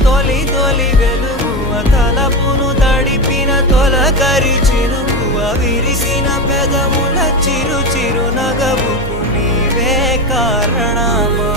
తొలి తొలి వెలుగువ తలపును తడిపిన తొలకరి చినుకువ విరిసిన పెదముల చిరు చిరు నగవుకు నీవే కారణమా